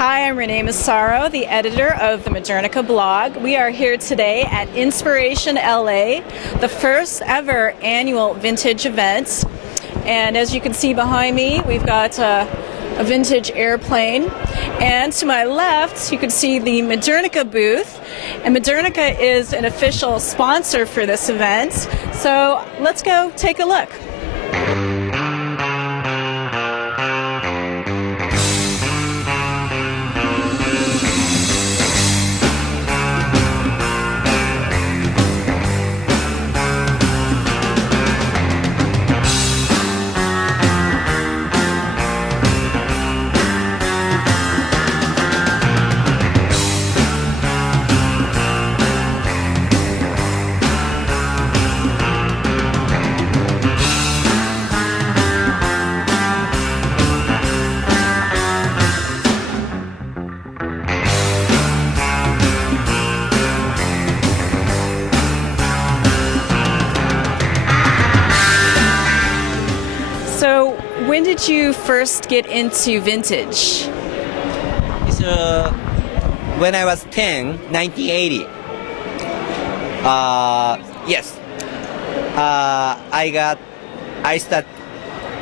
Hi, I'm Renee Massaro, the editor of the Modernica blog. We are here today at Inspiration LA, the first ever annual vintage event. And as you can see behind me, we've got a vintage airplane. And to my left, you can see the Modernica booth. And Modernica is an official sponsor for this event. So let's go take a look. So, when did you first get into vintage? It's, when I was 10, 1980. Yes. I start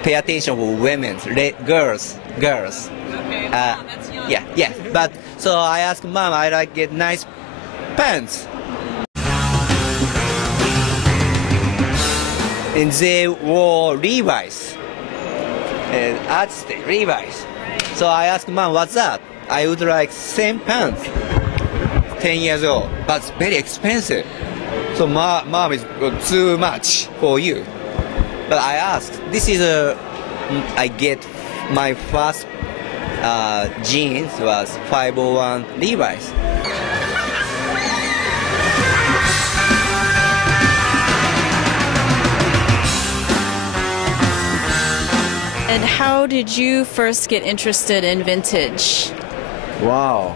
pay attention to women, girls. Okay, wow, that's young. Yeah. But so I asked mom, I like get nice pants. And they wore Levi's. Levi's. So I asked mom, what's that? I would like same pants. 10 years old, but it's very expensive. So mom is too much for you. But I asked, this is I get my first jeans was 501 Levi's. And how did you first get interested in vintage? Wow.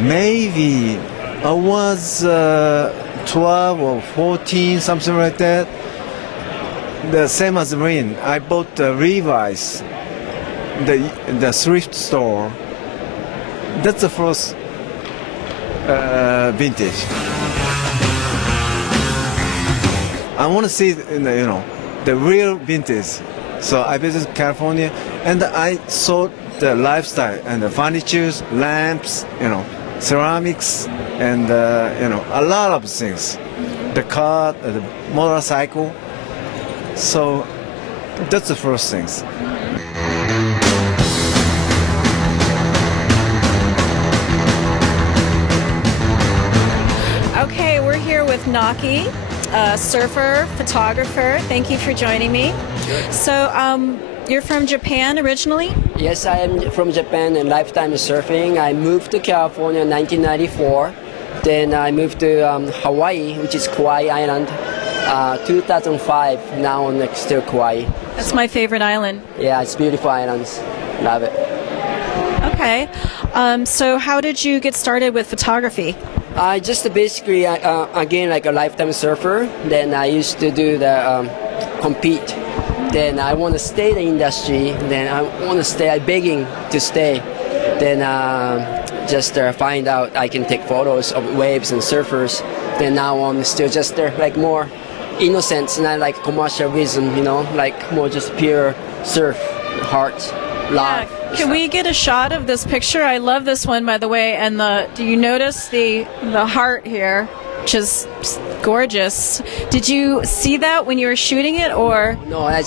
Maybe I was 12 or 14, something like that. The same as Rin. I bought the Levi's, the thrift store. That's the first vintage. I want to see, the real vintage. So I visited California and I saw the lifestyle and the furnitures, lamps, ceramics, and a lot of things. The car, the motorcycle. So that's the first things. Okay, we're here with Naki, a surfer, photographer. Thank you for joining me. Sure. So, you're from Japan originally? Yes, I am from Japan and lifetime surfing. I moved to California in 1994. Then I moved to Hawaii, which is Kauai Island, 2005. Now I'm still Kauai. That's my favorite island. Yeah, it's beautiful islands. Love it. Okay. So how did you get started with photography? I just basically, again, like a lifetime surfer. Then I used to do the compete. Then I want to stay in the industry. Then I want to stay, I'm begging to stay. Then just find out I can take photos of waves and surfers. Then now I'm still just like more innocent, not like commercialism, like more just pure surf, heart, love. Yeah. Can we get a shot of this picture? I love this one, by the way. And do you notice the heart here, which is gorgeous? Did you see that when you were shooting it, or? No, I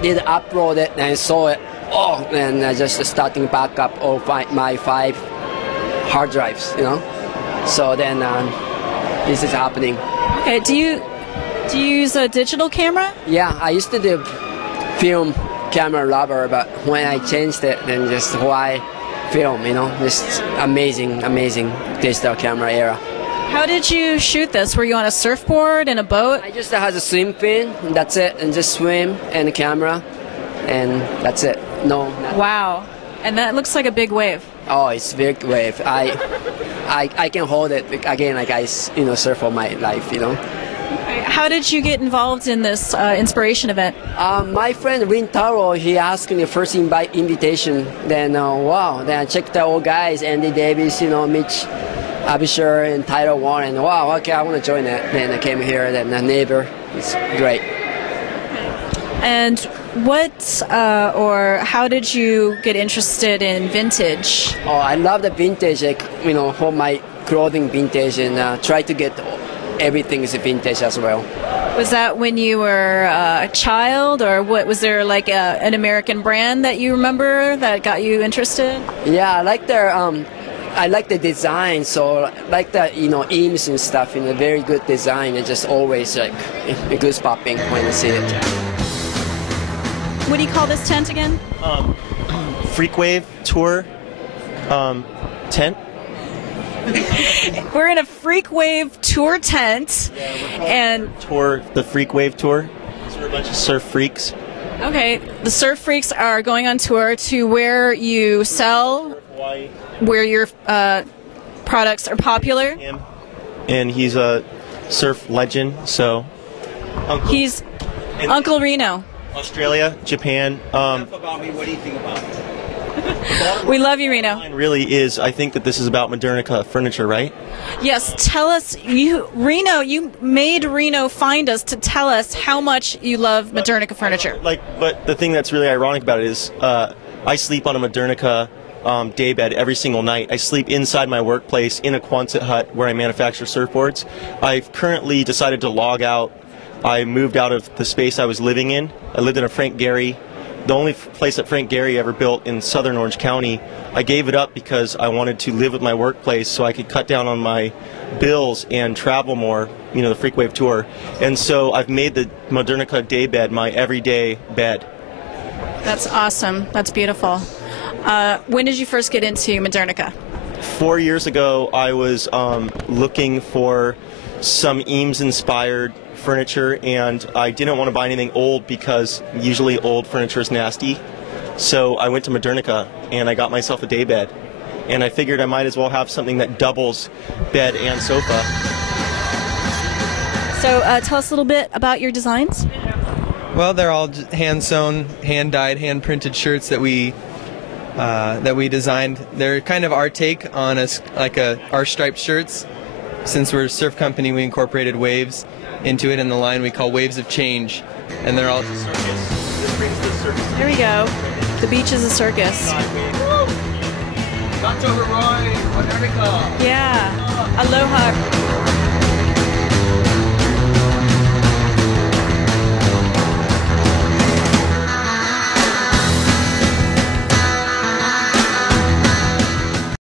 did upload it and I saw it. Oh, and I just starting back up all my 5 hard drives, So then this is happening. Okay. Do you use a digital camera? Yeah, I used to do film camera lover, but when I changed it, then just why film, just amazing digital camera era. How did you shoot this? Were you on a surfboard, in a boat? I just had a swim fin, and that's it, and just swim and the camera, and that's it. No. Wow. And that looks like a big wave. Oh, it's a big wave. I can hold it again, like I surf all my life, How did you get involved in this inspiration event? My friend Rin Taro, he asked me the first invitation. Then wow, then I checked out all guys, Andy Davis, Mitch Abisher and Tyler Warren. Wow, okay, I want to join that. Then I came here. Then the neighbor, it's great. And what or how did you get interested in vintage? Oh, I love the vintage, like for my clothing vintage, and try to get everything is vintage as well. Was that when you were a child, or what? Was there like an American brand that you remember that got you interested? Yeah, I like the design, so like the Eames and stuff, very good design, and just always like goose popping when you see it. What do you call this tent again? Freakwave Tour tent. We're in a Freakwave Tour tent, and the Freakwave Tour. So we're a bunch of surf freaks. Okay, the surf freaks are going on tour to where you sell, Hawaii. where your products are popular. And he's a surf legend, so. He's Uncle Reno. Australia, Japan. Enough about me. What do you think about it? We love you, Reno. Really is. I think that this is about Modernica furniture, right? Yes. Tell us, Reno. You made Reno find us to tell us how much you love Modernica furniture. But the thing that's really ironic about it is, I sleep on a Modernica daybed every single night. I sleep inside my workplace in a Quonset hut where I manufacture surfboards. I've currently decided to log out. I moved out of the space I was living in. I lived in a Frank Gehry, the only place that Frank Gehry ever built in southern Orange County. I gave it up because I wanted to live with my workplace so I could cut down on my bills and travel more, the Freakwave Tour. And so I've made the Modernica daybed my everyday bed. That's awesome. That's beautiful. When did you first get into Modernica? 4 years ago, I was looking for some Eames-inspired furniture, and I didn't want to buy anything old because usually old furniture is nasty. So I went to Modernica and I got myself a daybed, and I figured I might as well have something that doubles bed and sofa. So tell us a little bit about your designs. Well, they're all hand-sewn, hand-dyed, hand-printed shirts that we designed. They're kind of our take on our striped shirts. Since we're a surf company, we incorporated waves into it in the line we call Waves of Change, and they're all There we go. The beach is a circus. Yeah. Aloha.